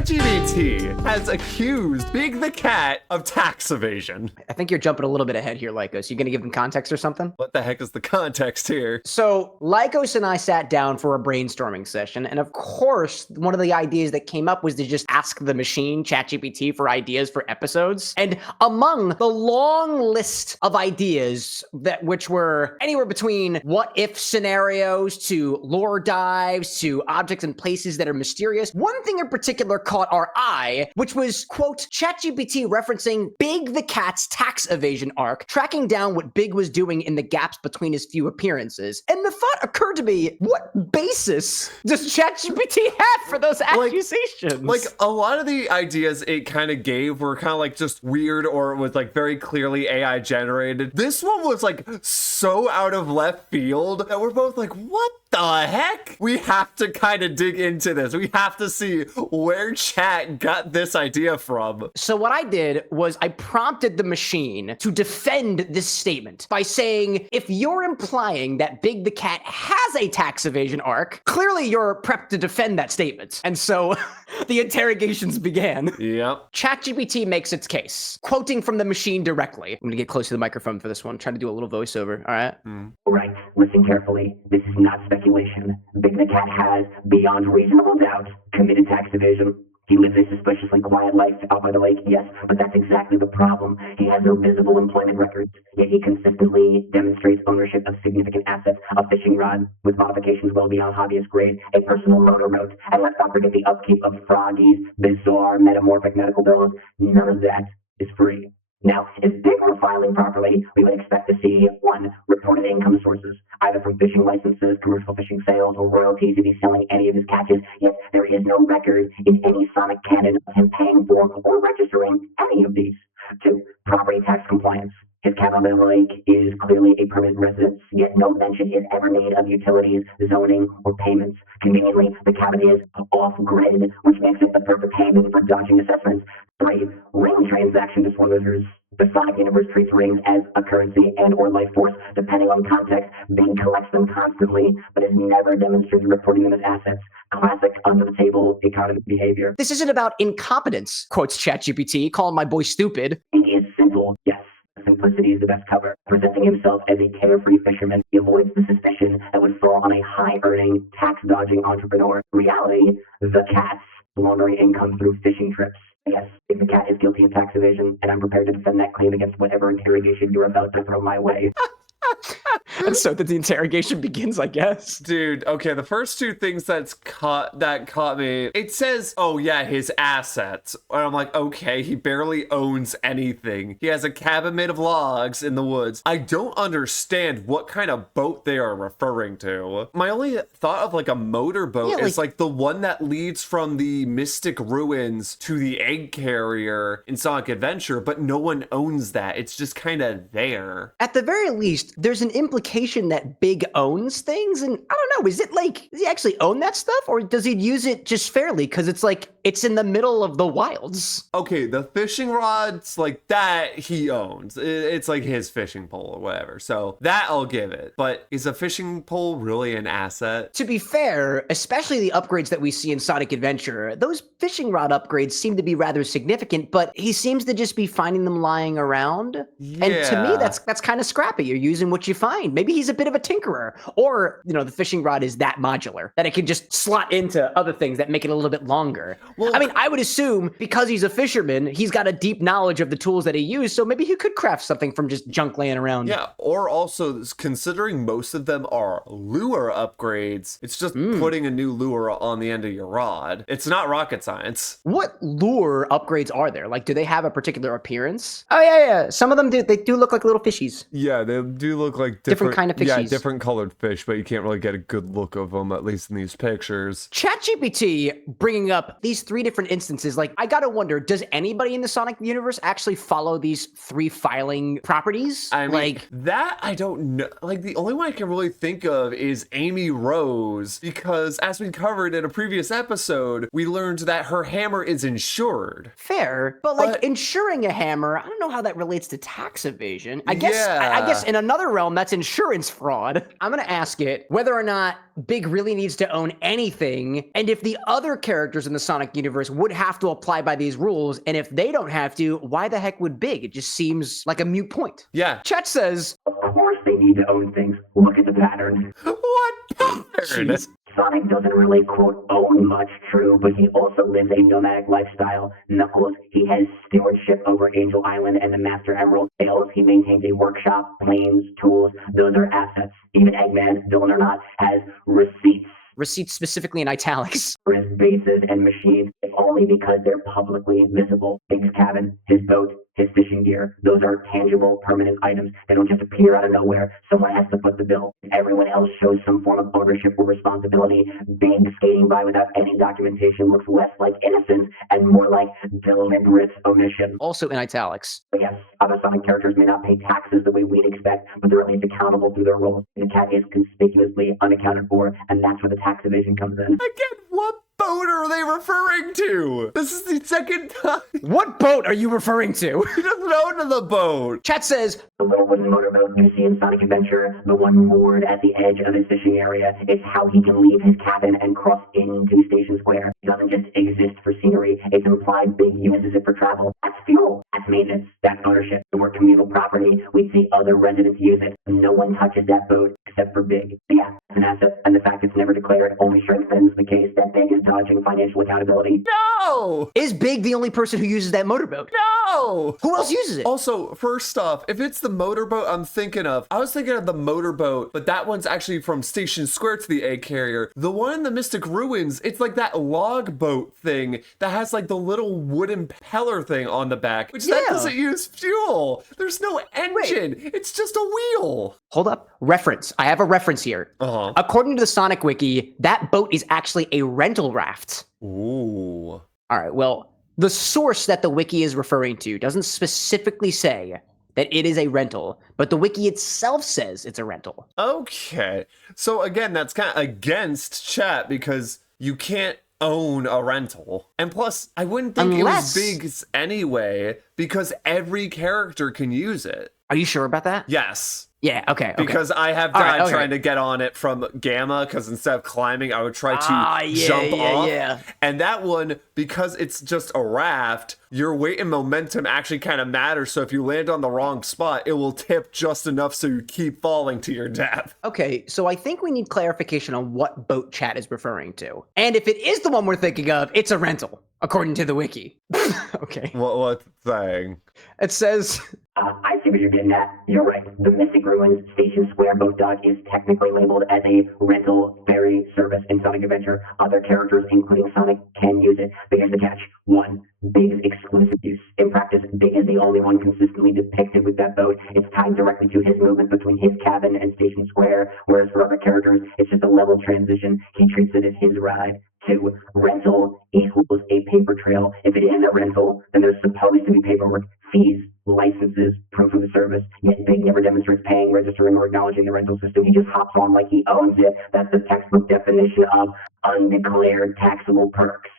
ChatGBT has accused Big the Cat of tax evasion. I think you're jumping a little bit ahead here, Lycos. You gonna give them context or something? What the heck is the context here? So Lycos and I sat down for a brainstorming session, and of course, one of the ideas that came up was to just ask the machine, ChatGPT, for ideas for episodes. And among the long list of ideas which were anywhere between what if scenarios to lore dives to objects and places that are mysterious, one thing in particular caught our eye, which was, quote, ChatGPT referencing Big the Cat's tax evasion arc, tracking down what Big was doing in the gaps between his few appearances. And the thought occurred to me, what basis does ChatGPT have for those accusations? Like a lot of the ideas it kind of gave were kind of like just weird or was like very clearly AI generated. This one was like so out of left field that we're both like, what the heck? We have to kind of dig into this. We have to see where chat got this idea from. So what I did was I prompted the machine to defend this statement by saying, if you're implying that Big the Cat has a tax evasion arc, clearly you're prepped to defend that statement. And so the interrogations began. Yep. ChatGPT makes its case, quoting from the machine directly. I'm going to get close to the microphone for this one, trying to do a little voiceover. All right? Right. Listen carefully. This is not speculation. Big the Cat has, beyond reasonable doubt, committed tax evasion. He lives a suspiciously quiet life out by the lake, yes, but that's exactly the problem. He has no visible employment records, yet he consistently demonstrates ownership of significant assets, a fishing rod with modifications well beyond hobbyist grade, a personal motorboat, and let's not forget the upkeep of froggies, bizarre metamorphic medical bills. None of that is free. Now, if Big were filing properly, we would expect to see, 1, reported income sources, either from fishing licenses, commercial fishing sales, or royalties if he's selling any of his catches, yet there is no record in any Sonic canon of him paying for or registering any of these. 2, property tax compliance. His cabin on the lake is clearly a permanent residence, yet no mention is ever made of utilities, zoning, or payments. Conveniently, the cabin is off-grid, which makes it the perfect haven for dodging assessments. 3, ring transaction disclosures. The Sonic universe treats rings as a currency and or life force. Depending on context, Bing collects them constantly, but has never demonstrated reporting them as assets. Classic under-the-table economic behavior. This isn't about incompetence, quotes ChatGPT, calling my boy stupid. Bing is simple, yes. Simplicity is the best cover. Presenting himself as a carefree fisherman, he avoids the suspicion that would fall on a high-earning, tax-dodging entrepreneur. Reality, the cat's laundering income through fishing trips. Yes, if the cat is guilty of tax evasion, and I'm prepared to defend that claim against whatever interrogation you're about to throw my way. And so that the interrogation begins, I guess. Dude, okay, the first two things that caught me, it says, oh yeah, his assets. And I'm like, okay, he barely owns anything. He has a cabin made of logs in the woods. I don't understand what kind of boat they are referring to. My only thought of like a motorboat is like the one that leads from the Mystic Ruins to the egg carrier in Sonic Adventure, but no one owns that. It's just kind of there. At the very least, there's an implication that Big owns things, and I don't know, is it like, does he actually own that stuff, or does he use it just fairly because it's like it's in the middle of the wilds? Okay, the fishing rods like that he owns. It's like his fishing pole or whatever, so that I'll give it. But is a fishing pole really an asset? To be fair, especially the upgrades that we see in Sonic Adventure, those fishing rod upgrades seem to be rather significant, but he seems to just be finding them lying around. Yeah. And to me, that's kind of scrappy. You're using what you find. Maybe he's a bit of a tinkerer, or, you know, the fishing rod is that modular that it can just slot into other things that make it a little bit longer. Well, I mean, I would assume because he's a fisherman, he's got a deep knowledge of the tools that he used, so maybe he could craft something from just junk laying around. Yeah, or also, considering most of them are lure upgrades, it's just putting a new lure on the end of your rod. It's not rocket science. What lure upgrades are there? Like, do they have a particular appearance? Oh, yeah. Some of them do. They do look like little fishies. Yeah, they do look like different kind of fishies. Yeah, different colored fish, but you can't really get a good look of them, at least in these pictures. ChatGPT bringing up these 3 different instances, like, I gotta wonder, does anybody in the Sonic universe actually follow these 3 filing properties? I mean, like, that I don't know. Like, the only one I can really think of is Amy Rose, because as we covered in a previous episode, we learned that her hammer is insured. Fair, but like insuring a hammer, I don't know how that relates to tax evasion. I guess in another realm that's insured insurance fraud. I'm going to ask it whether or not Big really needs to own anything, and if the other characters in the Sonic universe would have to apply by these rules, and if they don't have to, why the heck would Big? It just seems like a moot point. Yeah. Chet says, Of course they need to own things. Look at the pattern. What pattern? Jeez. Sonic doesn't really, quote, own much, true, but he also lives a nomadic lifestyle. Knuckles, he has stewardship over Angel Island and the Master Emerald. Tails, he maintains a workshop, planes, tools, those are assets. Even Eggman, villain or not, has receipts receipts specifically in italics. for his bases and machines, if only because they're publicly visible. Big's cabin, his boat, his fishing gear, those are tangible, permanent items. They don't just appear out of nowhere. Someone has to foot the bill. Everyone else shows some form of ownership or responsibility. Big skating by without any documentation looks less like innocence and more like deliberate omission. Also in italics. But yes, other Sonic characters may not pay taxes the way we'd expect, but they're at least accountable through their roles. The cat is conspicuously unaccounted for, and that's where the tax evasion comes in. Again, what boat are they referring to? This is the second time. What boat are you referring to? He doesn't own the boat. Chat says, The little wooden motorboat you see in Sonic Adventure, the one moored at the edge of his fishing area, is how he can leave his cabin and cross into Station Square. It doesn't just exist for scenery, it's implied Big uses it for travel. That's fuel, that's maintenance, that's ownership. The more communal property, we see other residents use it. No one touches that boat except for Big. But yeah, it's an asset, and the fact it's never declared only strengthens the case that Big is dodging financial accountability. No! is Big the only person who uses that motorboat? No! Who else uses it? Also, first off, if it's the motorboat I'm thinking of, I was thinking of the motorboat, but that one's actually from Station Square to the egg carrier. The one in the Mystic Ruins, it's like that log boat thing that has like the little wooden propeller thing on the back, which that Yeah. doesn't use fuel. There's no engine. It's just a wheel. Hold up. Reference. I have a reference here. Uh-huh. According to the Sonic Wiki, that boat is actually a rental raft. Ooh. All right, well, the source that the wiki is referring to doesn't specifically say that it is a rental, but the wiki itself says it's a rental. Okay. So again, that's kind of against chat because you can't own a rental. And plus, I wouldn't think Unless- it was Big's anyway because every character can use it. Are you sure about that? Yes. Yeah, okay. Because I have All died right, okay. trying to get on it from Gamma, because instead of climbing, I would try to yeah, jump yeah, off. yeah. And that one, because it's just a raft, your weight and momentum actually kind of matter. So if you land on the wrong spot, it will tip just enough so you keep falling to your death. Okay, so I think we need clarification on what boat chat is referring to. And if it is the one we're thinking of, it's a rental, according to the wiki. Okay. What thing? It says, I see what you're getting at. You're right. The Mystic Ruins Station Square boat dock is technically labeled as a rental ferry service in Sonic Adventure. Other characters, including Sonic, can use it. But here's the catch. 1. Big's exclusive use. In practice, Big is the only one consistently depicted with that boat. It's tied directly to his movement between his cabin and Station Square, whereas for other characters, it's just a level transition. He treats it as his ride. 2. Rental equals a paper trail. If it is a rental, then there's supposed to be paperwork, fees, licenses, proof of the service. Yet Big never demonstrates paying, registering, or acknowledging the rental system. He just hops on like he owns it. That's the textbook definition of undeclared taxable perks.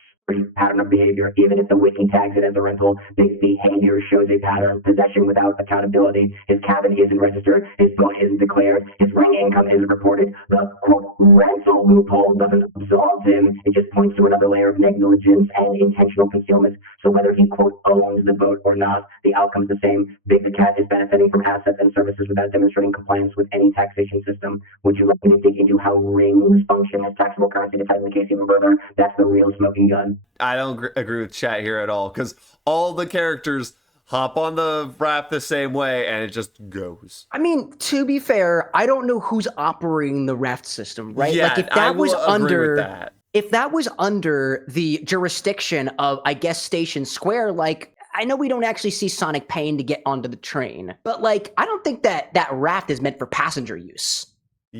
Pattern of behavior. Even if the wiki tags it as a rental, Big's behavior shows a pattern. Possession without accountability. His cabin isn't registered. His boat isn't declared. His ring income isn't reported. The quote rental loophole doesn't absolve him. It just points to another layer of negligence and intentional concealment. So whether he quote owns the boat or not, the outcome's the same. Big the cat is benefiting from assets and services without demonstrating compliance with any taxation system. Would you like me to dig into how rings function as taxable currency to tighten the case even further? That's the real smoking gun. I don't agree with chat here at all, because all the characters hop on the raft the same way and it just goes. I mean, to be fair, I don't know who's operating the raft system, right? Yeah, like if I that was will agree under with that. if that was under the jurisdiction of, I guess, Station Square, like I know we don't actually see Sonic paying to get onto the train, but like I don't think that raft is meant for passenger use.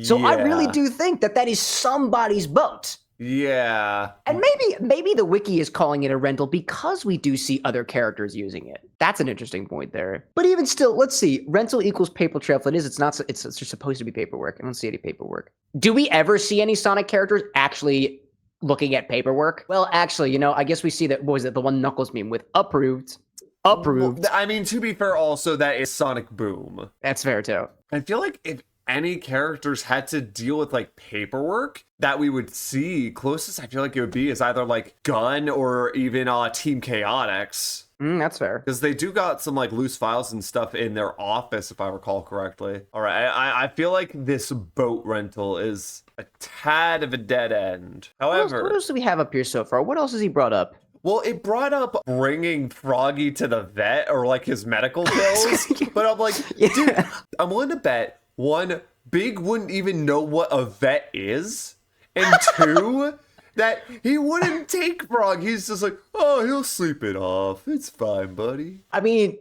So I really Yeah. do think that is somebody's boat. Yeah. And maybe the wiki is calling it a rental because we do see other characters using it. That's an interesting point there. But even still, let's see. Rental equals paper trail. If it is, it's not. It's just supposed to be paperwork. I don't see any paperwork. Do we ever see any Sonic characters actually looking at paperwork? Well, actually, I guess we see that. What was it? The one Knuckles meme with approved. Approved. Well, I mean, to be fair, also that is Sonic Boom. That's fair too. I feel like if any characters had to deal with like paperwork that we would see, closest I feel like it would be is either like Gun or even Team Chaotix. That's fair. Because they do got some like loose files and stuff in their office, if I recall correctly. All right, I feel like this boat rental is a tad of a dead end. However, what else do we have up here so far? What else has he brought up? well, it brought up bringing Froggy to the vet or like his medical bills. But I'm like, dude, I'm willing to bet one, Big wouldn't even know what a vet is. And two, that he wouldn't take Frog. He's just like, oh, he'll sleep it off. It's fine, buddy. I mean,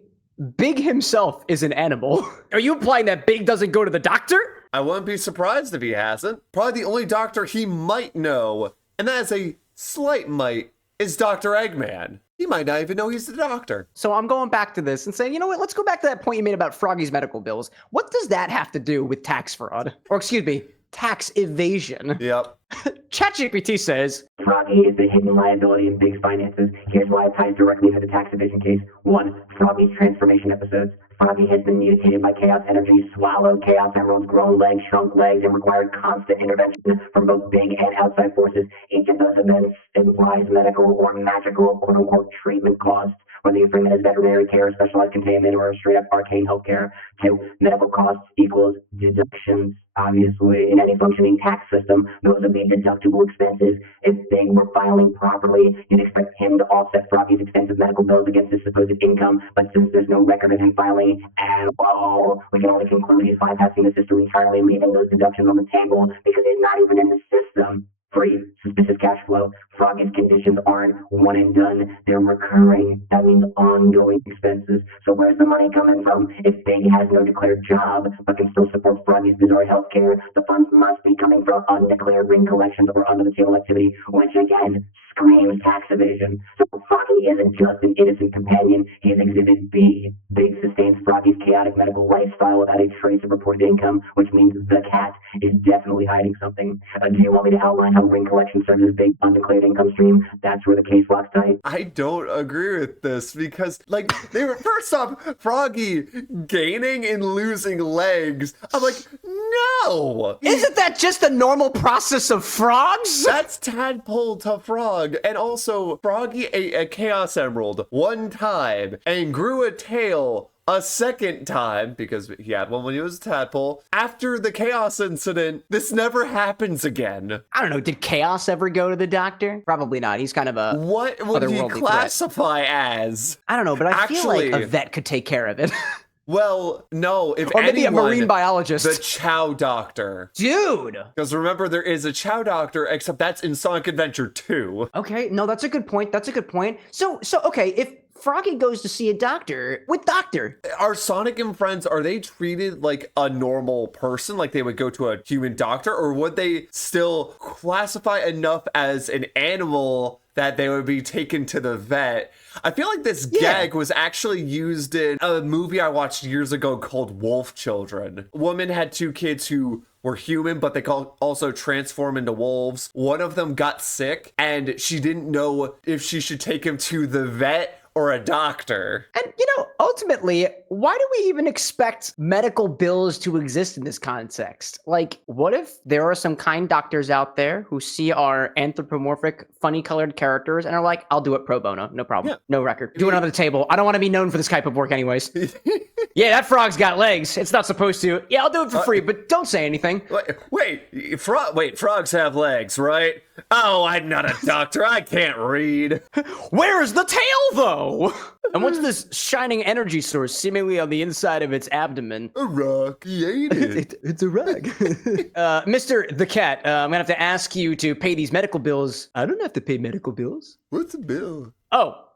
Big himself is an animal. Are you implying that Big doesn't go to the doctor? I wouldn't be surprised if he hasn't. Probably the only doctor he might know, and that is a slight might, is Dr. Eggman. He might not even know he's the doctor. So I'm going back to this and saying, you know what? Let's go back to that point you made about Froggy's medical bills. What does that have to do with tax fraud? Or excuse me, tax evasion? Yep. ChatGPT says, Froggy is the hidden liability in Big's finances. Here's why it ties directly into the tax evasion case. 1. Froggy's transformation episodes. Froggy has been mutated by chaos energy, swallowed chaos emeralds, grown legs, shrunk legs, and required constant intervention from both big and outside forces. Each of those events implies medical or magical quote-unquote treatment costs, whether you frame it as veterinary care, specialized containment, or straight up arcane healthcare. 2. Medical costs equals deductions. Obviously, in any functioning tax system, those would be deductible expenses. If Big were filing properly, you'd expect him to offset Froggy's expensive medical bills against his supposed income, but since there's no record of him filing at all, we can only conclude he's bypassing the system entirely, leaving those deductions on the table because he's not even in the system. 3. Suspicious cash flow. Froggy's conditions aren't one and done. They're recurring. That means ongoing expenses. So where's the money coming from? If Big has no declared job, but can still support Froggy's bizarre healthcare, the funds must be coming from undeclared ring collections or under-the-table activity, which again screams tax evasion. So Froggy isn't just an innocent companion. He's Exhibit B. Big sustains Froggy's chaotic medical lifestyle without a trace of reported income, which means the cat is definitely hiding something. Do you want me to outline how ring collection serves as Big undeclared income stream? That's where the case locks tight. I don't agree with this because, like, they were first off, Froggy gaining and losing legs. I'm like, no! Isn't that just a normal process of frogs? That's tadpole to frog. And also, Froggy ate a Chaos Emerald one time and grew a tail a second time, because he had one when he was a tadpole. After the Chaos incident, this never happens again. I don't know. Did Chaos ever go to the doctor? Probably not. He's kind of a What would he otherworldly classify as? I don't know, but I feel like Actually- a vet could take care of it. Well, no, if Or maybe anyone, a marine biologist. the Chow Doctor. Dude! Because remember, there is a Chow Doctor, except that's in Sonic Adventure 2. Okay, no, that's a good point. That's a good point. So okay, if Froggy goes to see a doctor, what doctor? Are Sonic and friends, are they treated like a normal person, like they would go to a human doctor, or would they still classify enough as an animal that they would be taken to the vet? I feel like this gag was actually used in a movie I watched years ago called Wolf Children. A woman had 2 kids who were human, but they also transform into wolves. One of them got sick, and she didn't know if she should take him to the vet or a doctor. And, ultimately, why do we even expect medical bills to exist in this context? Like, what if there are some kind doctors out there who see our anthropomorphic, funny-colored characters and are like, I'll do it pro bono, no problem, no record. Do it under the table. I don't want to be known for this type of work anyways. Yeah, that frog's got legs. It's not supposed to. Yeah, I'll do it for free, but don't say anything. Wait, frogs have legs, right? Oh, I'm not a doctor. I can't read. Where's the tail, though? And what's this shining energy source seemingly on the inside of its abdomen? A rock. He ate it. It's a rug. Mr. the Cat, I'm going to have to ask you to pay these medical bills. I don't have to pay medical bills. What's a bill? Oh,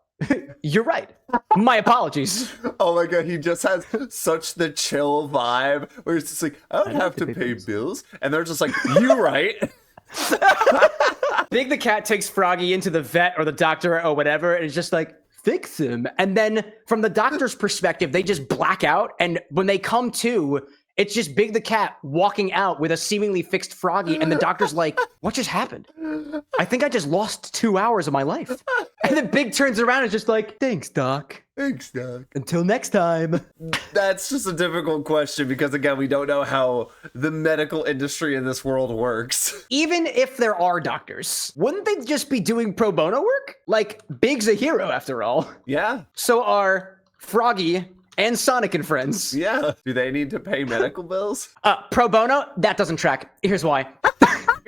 you're right. My apologies. Oh my god, he just has such the chill vibe where it's just like, I don't have to pay bills. And they're just like, you right. Big the Cat takes Froggy into the vet or the doctor or whatever, and it's just like, fix him. And then from the doctor's perspective, they just black out. And when they come to, It's just Big the cat walking out with a seemingly fixed Froggy, and the doctor's like, what just happened? I think I just lost 2 hours of my life. And then Big turns around and is just like, thanks, Doc. Thanks, Doc. Until next time. That's just a difficult question because, again, we don't know how the medical industry in this world works. Even if there are doctors, wouldn't they just be doing pro bono work? Like, Big's a hero after all. Yeah. So are Froggy and Sonic and Friends. Yeah. Do they need to pay medical bills? Pro bono? That doesn't track. Here's why.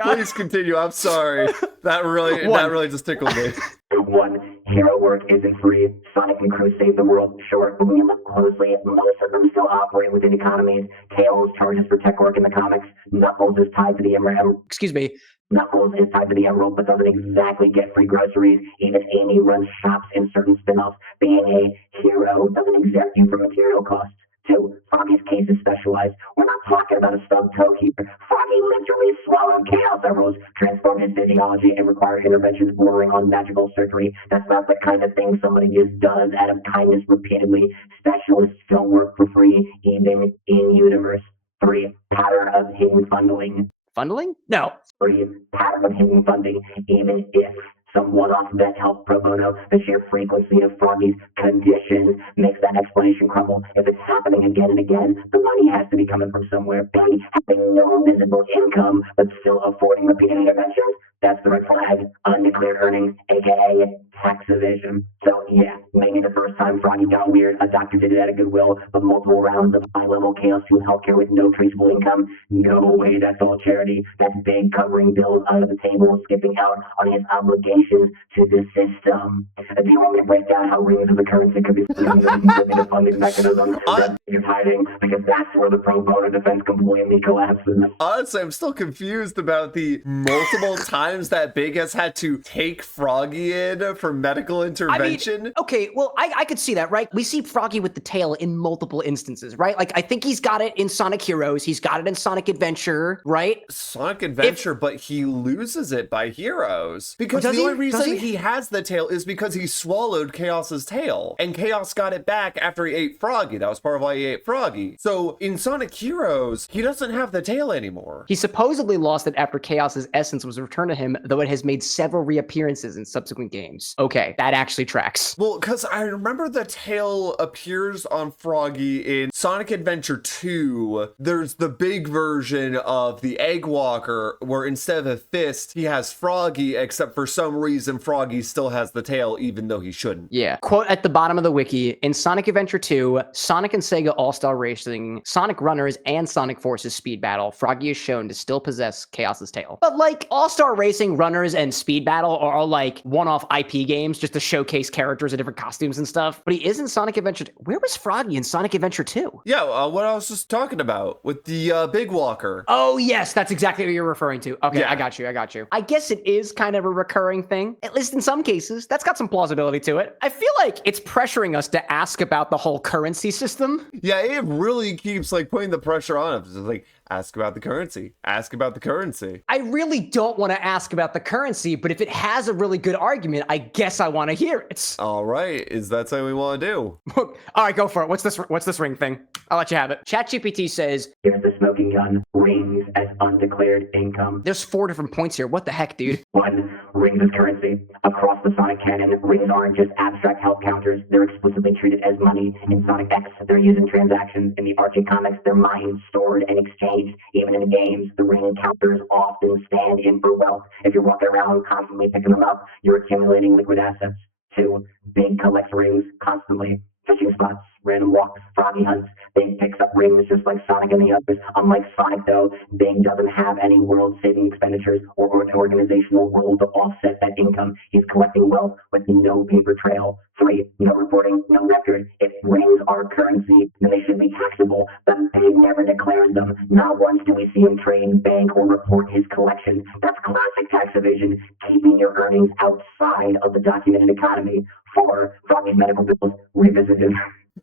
Please continue. I'm sorry. That really just tickled me. 1. Hero work isn't free. Sonic and crew save the world, sure, but when you look closely, most of them still operate within economies. Tails charges for tech work in the comics. Knuckles is tied to the Emerald. Excuse me. Knuckles is tied to the Emerald, but doesn't exactly get free groceries. Even Amy runs shops in certain spin-offs. Being a hero doesn't exempt you from material costs. 2. Froggy's case is specialized. We're not talking about a stub toe here. Froggy literally swallowed Chaos Emeralds, transformed his physiology, and required interventions bordering on magical surgery. That's not the kind of thing somebody just does out of kindness repeatedly. Specialists don't work for free, even in universe. 3. Pattern of hidden funding. Fundling? No. 3. Pattern of hidden funding. Even if some one-off vet help pro bono, the sheer frequency of Froggy's condition makes that explanation crumble. If it's happening again and again, the money has to be coming from somewhere. B, having no visible income, but still affording repeated interventions, that's the red flag. Undeclared earnings, aka tax evasion. So yeah, maybe the first time Froggy got weird, a doctor did it at a goodwill, but multiple rounds of high-level chaos fuel healthcare with no traceable income? No way, that's all charity. That's Big covering bills under the table, skipping out on his obligations to the system. Do you want me to break down how rings of the currency could be the funding mechanism that you're hiding? Because that's where the pro bono defense completely collapses. Honestly, I'm still confused about the multiple times that Big has had to take Froggy in for medical intervention. I mean, okay, well, I could see that, right? We see Froggy with the tail in multiple instances, right? Like, I think he's got it in Sonic Heroes. He's got it in Sonic Adventure, right? Sonic Adventure, but he loses it by Heroes. Because the only reason he has the tail is because he swallowed Chaos's tail. And Chaos got it back after he ate Froggy. That was part of why he ate Froggy. So in Sonic Heroes, he doesn't have the tail anymore. He supposedly lost it after Chaos's essence was returned to him, though it has made several reappearances in subsequent games. Okay, that actually tracks. Well, because I remember the tail appears on Froggy in Sonic Adventure 2. There's the big version of the Egg Walker, where instead of a fist, he has Froggy, except for some reason Froggy still has the tail, even though he shouldn't. Yeah. Quote at the bottom of the wiki, in Sonic Adventure 2, Sonic and Sega All-Star Racing, Sonic Runners, and Sonic Forces Speed Battle, Froggy is shown to still possess Chaos's tail. But like, All-Star Racing, Runners, and Speed Battle are all like one-off IP games just to showcase characters in different costumes and stuff. But he is in Sonic Adventure 2. Where was Froggy in Sonic Adventure 2? Yeah, what I was just talking about with the Big Walker. Oh, yes, that's exactly what you're referring to. Okay, Yeah. I got you. I guess it is kind of a recurring thing, at least in some cases. That's got some plausibility to it. I feel like it's pressuring us to ask about the whole currency system. Yeah, it really keeps like putting the pressure on him. It's like, ask about the currency. Ask about the currency. I really don't want to ask about the currency, but if it has a really good argument, I guess I want to hear it. All right, is that something we want to do? All right, go for it. What's this ring thing? I'll let you have it. ChatGPT says, Here's the smoking gun. Rings as undeclared income. there's 4 different points here. What the heck, dude? 1. Rings as currency. Across the Sonic canon, rings aren't just abstract health counters. They're explicitly treated as money. In Sonic X, they're used in transactions. In the Archie comics, they're mined, stored, and exchanged. Even in the games, the ring counters often stand in for wealth. If you're walking around constantly picking them up, you're accumulating liquid assets. 2. Big collects rings constantly. Fishing spots, random walks, Froggy hunts. Big picks up rings just like Sonic and the others. Unlike Sonic, though, Big doesn't have any world-saving expenditures or organizational role to offset that income. He's collecting wealth with no paper trail. 3. No reporting, no record. If rings are currency, then they should be taxable, but Big never declares them. Not once do we see him trade, bank, or report his collection. That's classic tax evasion, keeping your earnings outside of the documented economy. 4. Froggy's medical bills revisited.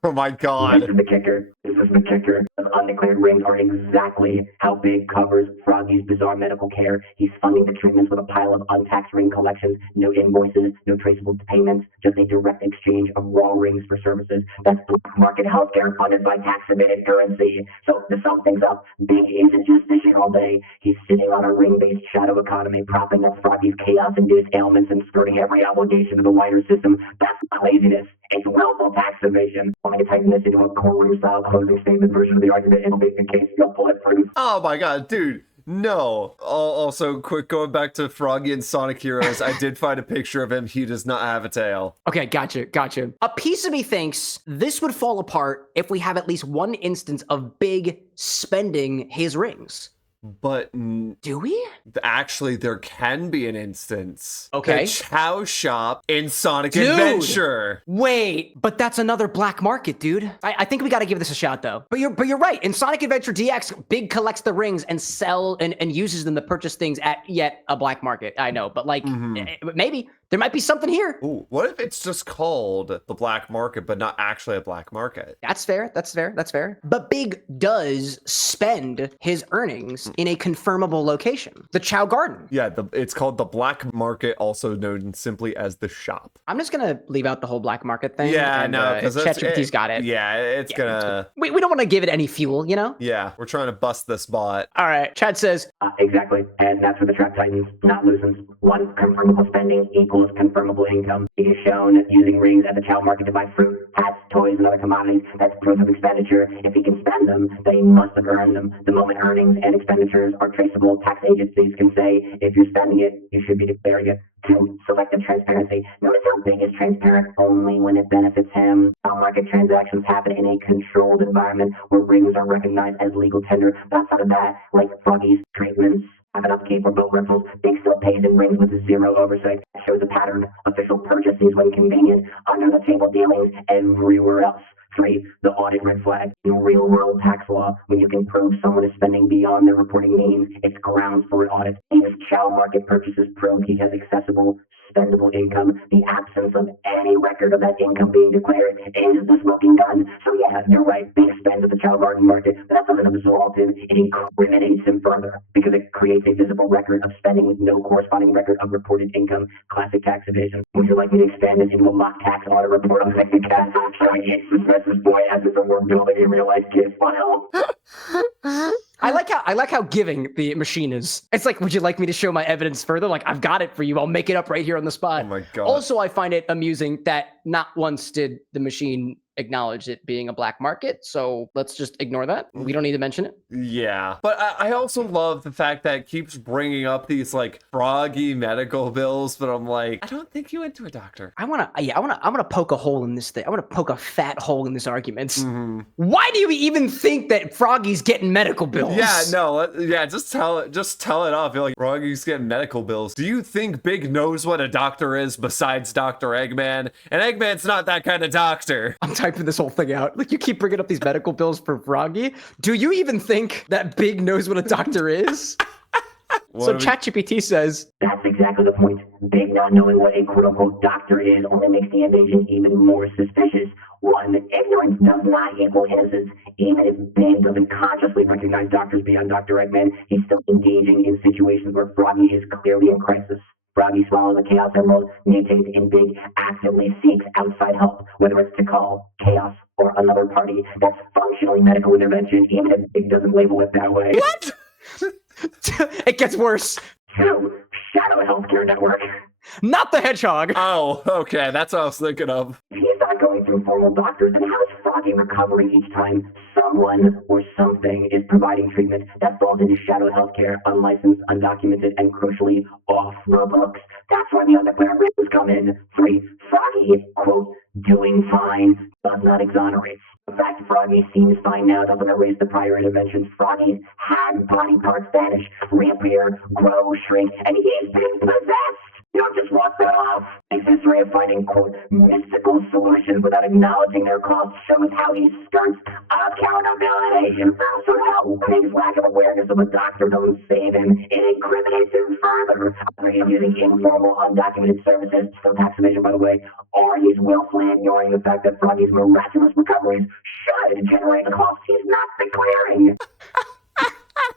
Oh my god. This is the kicker. The undeclared rings are exactly how Big covers Froggy's bizarre medical care. He's funding the treatments with a pile of untaxed ring collections, no invoices, no traceable payments, just a direct exchange of raw rings for services. That's black market healthcare funded by tax-emitted currency. So to sum things up, Big isn't just fishing all day. He's sitting on a ring-based shadow economy, propping up Froggy's chaos-induced ailments and skirting every obligation of the wider system. That's not laziness. It's willful tax evasion. Want me to type this into a courtroom-style closing statement version of the argument? It'll make the case feel bulletproof. Oh my god, dude. No. Also, quick, going back to Froggy and Sonic Heroes, I did find a picture of him. He does not have a tail. Okay, gotcha. A piece of me thinks this would fall apart if we have at least one instance of Big spending his rings. But do we? Actually, there can be an instance. Okay. The Chow Shop in Sonic Adventure. Wait, but that's another black market, dude. I think we got to give this a shot, though. But you're right. In Sonic Adventure DX, Big collects the rings and sell and uses them to purchase things at yet a black market. I know, but like maybe there might be something here. Ooh, what if it's just called the black market, but not actually a black market? That's fair. But Big does spend his earnings in a confirmable location, the Chow Garden. Yeah, it's called the black market, also known simply as the shop. I'm just gonna leave out the whole black market thing. Yeah, no, because ChatGPT's got it. Yeah, it's gonna. We don't want to give it any fuel, you know? Yeah, we're trying to bust this bot. All right, Chad says. Exactly, and that's for the trap titans, not loosens. One, confirmable spending equals confirmable income. It is shown using rings at the Chow market to buy fruit, hats, toys, and other commodities. That's proof of expenditure. If he can spend them, then he must have earned them. The moment earnings and expenditures are traceable, tax agencies can say, if you're spending it, you should be declaring it. 2, selective transparency. Notice how Big is transparent only when it benefits him. Stock market transactions happen in a controlled environment where rings are recognized as legal tender. But outside of that, like Froggy's treatments, have an upkeep or boat rentals, Big still pays in rings with zero oversight. It shows a pattern. Official purchases when convenient, under the table dealings everywhere else. 3, the audit red flag. In real-world tax law, when you can prove someone is spending beyond their reporting means, it's grounds for an audit. If Chow market purchases prove he has accessible, spendable income, the absence of any record of that income being declared is the smoking gun. So yeah, you're right, Big spends at the Chow Garden market, but that doesn't absolve him. It incriminates him further, because it creates a visible record of spending with no corresponding record of reported income. Classic tax evasion. Would you like me to expand this into a mock tax audit report on the cat showing each suspicious boy as if it were building a real-life kid file? I like how giving the machine is. It's like, would you like me to show my evidence further? Like, I've got it for you. I'll make it up right here on the spot. Oh my god. Also, I find it amusing that not once did the machine acknowledge it being a black market, so let's just ignore that. We don't need to mention it. Yeah, but I also love the fact that it keeps bringing up these like Froggy medical bills, but I'm like, I don't think you went to a doctor. I want to poke a hole in this thing. I want to poke a fat hole in this argument. Why do you even think that Froggy's getting medical bills? Yeah, no, just tell it off. You're like, Froggy's getting medical bills. Do you think Big knows what a doctor is besides Dr. Eggman? And Eggman's not that kind of doctor. I'm typing this whole thing out. Like, you keep bringing up these medical bills for Froggy. Do you even think that Big knows what a doctor is? So ChatGPT says, that's exactly the point. Big not knowing what a quote-unquote doctor is only makes the invasion even more suspicious. 1, ignorance does not equal innocence. Even if Big doesn't consciously recognize doctors beyond Dr. Eggman, he's still engaging in situations where Froggy is clearly in crisis. Froggy swallows the Chaos Emerald, mutates, and Big actively seeks outside help, whether it's to call Chaos or another party. That's functionally medical intervention, even if Big doesn't label it that way. What? It gets worse. 2, Shadow Healthcare Network. Not the hedgehog. Oh, okay, that's what I was thinking of. He's not going through formal doctors, and how is Froggy recovering each time someone or something is providing treatment? That falls into shadow healthcare, unlicensed, undocumented, and crucially, off the books. That's why the undeclared rings come in. 3, Froggy, quote, doing fine, does not exonerate. The fact Froggy seems fine now doesn't erase the prior interventions. Froggy had body parts vanish, reappear, grow, shrink, and he's been possessed. Don't just walk that off. His history of finding, quote, mystical solutions without acknowledging their costs shows how he skirts accountability. Somehow, his lack of awareness of a doctor doesn't save him. It incriminates him further. Either he's using informal, undocumented services, still tax evasion, by the way, or he's willfully ignoring the fact that Froggy's miraculous recoveries should generate the costs he's not declaring.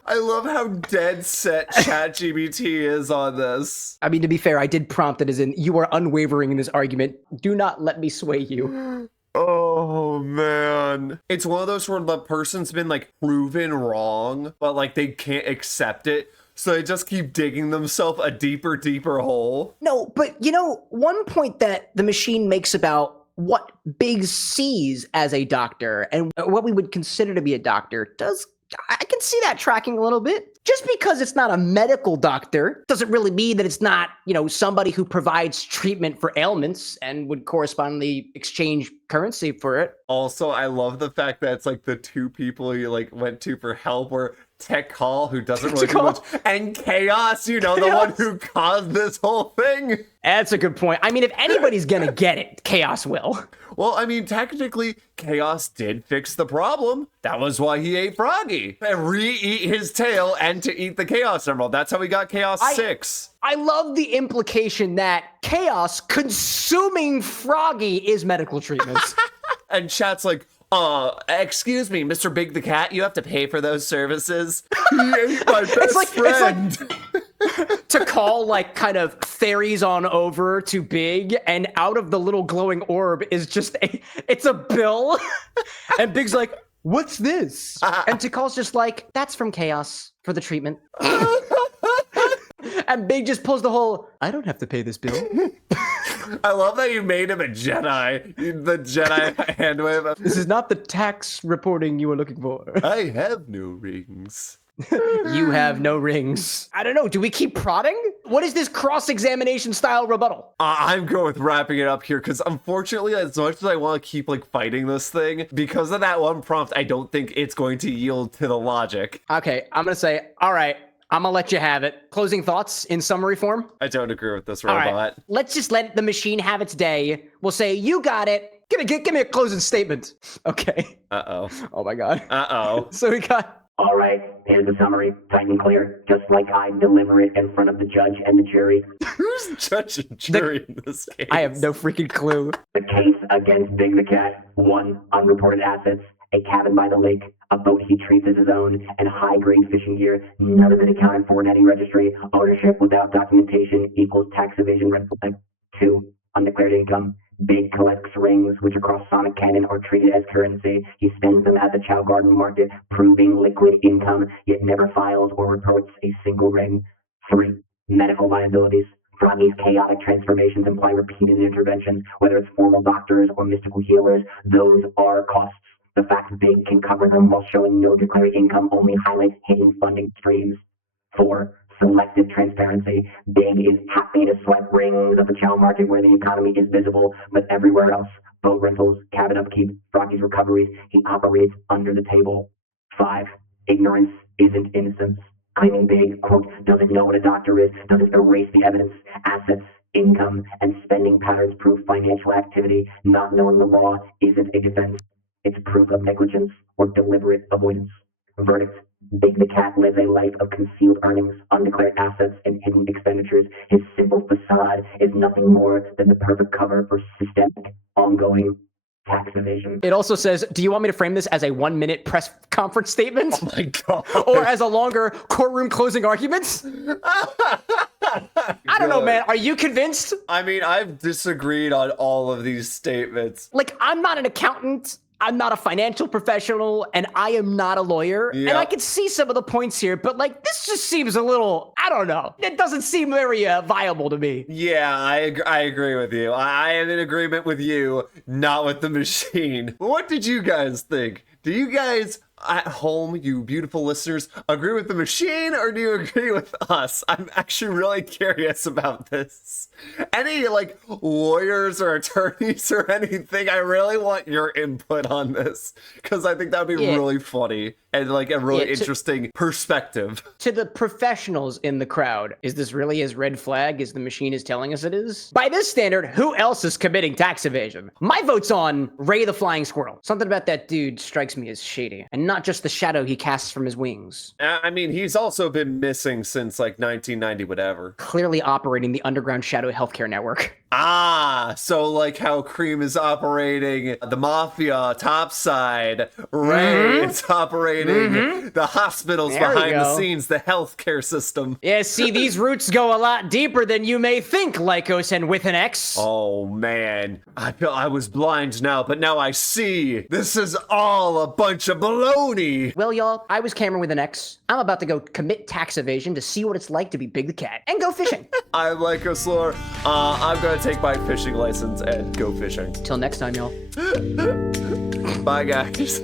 I love how dead set ChatGBT is on this. I mean, to be fair, I did prompt it as in, you are unwavering in this argument. Do not let me sway you. Oh, man. It's one of those where the person's been, like, proven wrong, but, like, they can't accept it. So they just keep digging themselves a deeper, deeper hole. No, but, one point that the machine makes about what Biggs sees as a doctor and what we would consider to be a doctor I can see that tracking a little bit. Just because it's not a medical doctor doesn't really mean that it's not, somebody who provides treatment for ailments and would correspondingly exchange currency for it. Also, I love the fact that it's like the two people you like went to for help were Tech Hall, who doesn't really do much, and Chaos, the one who caused this whole thing. That's a good point. I mean, if anybody's gonna get it, Chaos will. Well, I mean, technically, Chaos did fix the problem. That was why he ate Froggy. And re-eat his tail and to eat the Chaos Emerald. That's how we got Chaos 6. I love the implication that Chaos consuming Froggy is medical treatments. And chat's like, excuse me, Mr. Big the Cat, you have to pay for those services. He ate my best friend. To call like kind of fairies on over to Big, and out of the little glowing orb is just it's a bill. And Big's like, what's this? And Tikal's just like, that's from Chaos for the treatment. And Big just pulls the whole, I don't have to pay this bill. I love that you made him a Jedi. The Jedi hand wave. This is not the tax reporting you were looking for. I have no rings. You have no rings. I don't know. Do we keep prodding? What is this cross-examination style rebuttal? I'm going with wrapping it up here because unfortunately, as much as I want to keep like fighting this thing, because of that one prompt, I don't think it's going to yield to the logic. Okay, I'm going to say, all right, I'm going to let you have it. Closing thoughts in summary form? I don't agree with this robot. All right, let's just let the machine have its day. We'll say, you got it. Give me a closing statement. Okay. Uh-oh. Oh my God. Uh-oh. So we got... All right, here's the summary, tight and clear, just like I deliver it in front of the judge and the jury. Who's judge and jury in this case? I have no freaking clue. The case against Big the Cat: 1. Unreported assets, a cabin by the lake, a boat he treats as his own, and high-grade fishing gear, none of it accounted for in any registry. Ownership without documentation equals tax evasion red flag. 2. Undeclared income. Big collects rings, which across Sonic Cannon are treated as currency. He spends them at the Chow Garden Market, proving liquid income, yet never files or reports a single ring. 3. Medical liabilities. Froggy's chaotic transformations imply repeated interventions, whether it's formal doctors or mystical healers. Those are costs. The fact Big can cover them while showing no declared income only highlights hidden funding streams. 4. Selective transparency. Big is happy to swipe rings at the Chow Market where the economy is visible, but everywhere else, boat rentals, cabin upkeep, Froggy's recoveries, he operates under the table. 5. Ignorance isn't innocence. Claiming Big, quote, doesn't know what a doctor is, doesn't erase the evidence. Assets, income, and spending patterns prove financial activity. Not knowing the law isn't a defense. It's proof of negligence or deliberate avoidance. Verdict: Big the Cat lives a life of concealed earnings, undeclared assets, and hidden expenditures. His simple facade is nothing more than the perfect cover for systemic, ongoing tax evasion. It also says, do you want me to frame this as a 1-minute press conference statement? Oh my God. Or as a longer courtroom closing arguments? I don't know, man. Are you convinced? I mean, I've disagreed on all of these statements. Like, I'm not an accountant. I'm not a financial professional, and I am not a lawyer. Yep. And I can see some of the points here, but like, this just seems a little, I don't know. It doesn't seem very viable to me. Yeah, I agree with you. I am in agreement with you, not with the machine. What did you guys think? Do you guys at home, you beautiful listeners, agree with the machine or do you agree with us? I'm actually really curious about this. Any like lawyers or attorneys or anything, I really want your input on this because I think that would be really funny and like a really interesting perspective. To the professionals in the crowd, is this really as red flag as the machine is telling us it is? By this standard, who else is committing tax evasion? My vote's on Ray the Flying Squirrel. Something about that dude strikes me as shady, and not just the shadow he casts from his wings. I mean, he's also been missing since like 1990 whatever. Clearly operating the underground shadow healthcare network. Ah, so like how Cream is operating the mafia topside, Ray is operating the hospitals behind the scenes, the healthcare system. Yeah, see, these roots go a lot deeper than you may think, Lycos and with an X. Oh man, I feel I was blind now, but now I see. This is all a bunch of baloney. Well, y'all, I was Cameron with an X. I'm about to go commit tax evasion to see what it's like to be Big the Cat and go fishing. I'm Lycos Lore. I'm gonna take my fishing license and go fishing. Till next time, y'all. Bye, guys.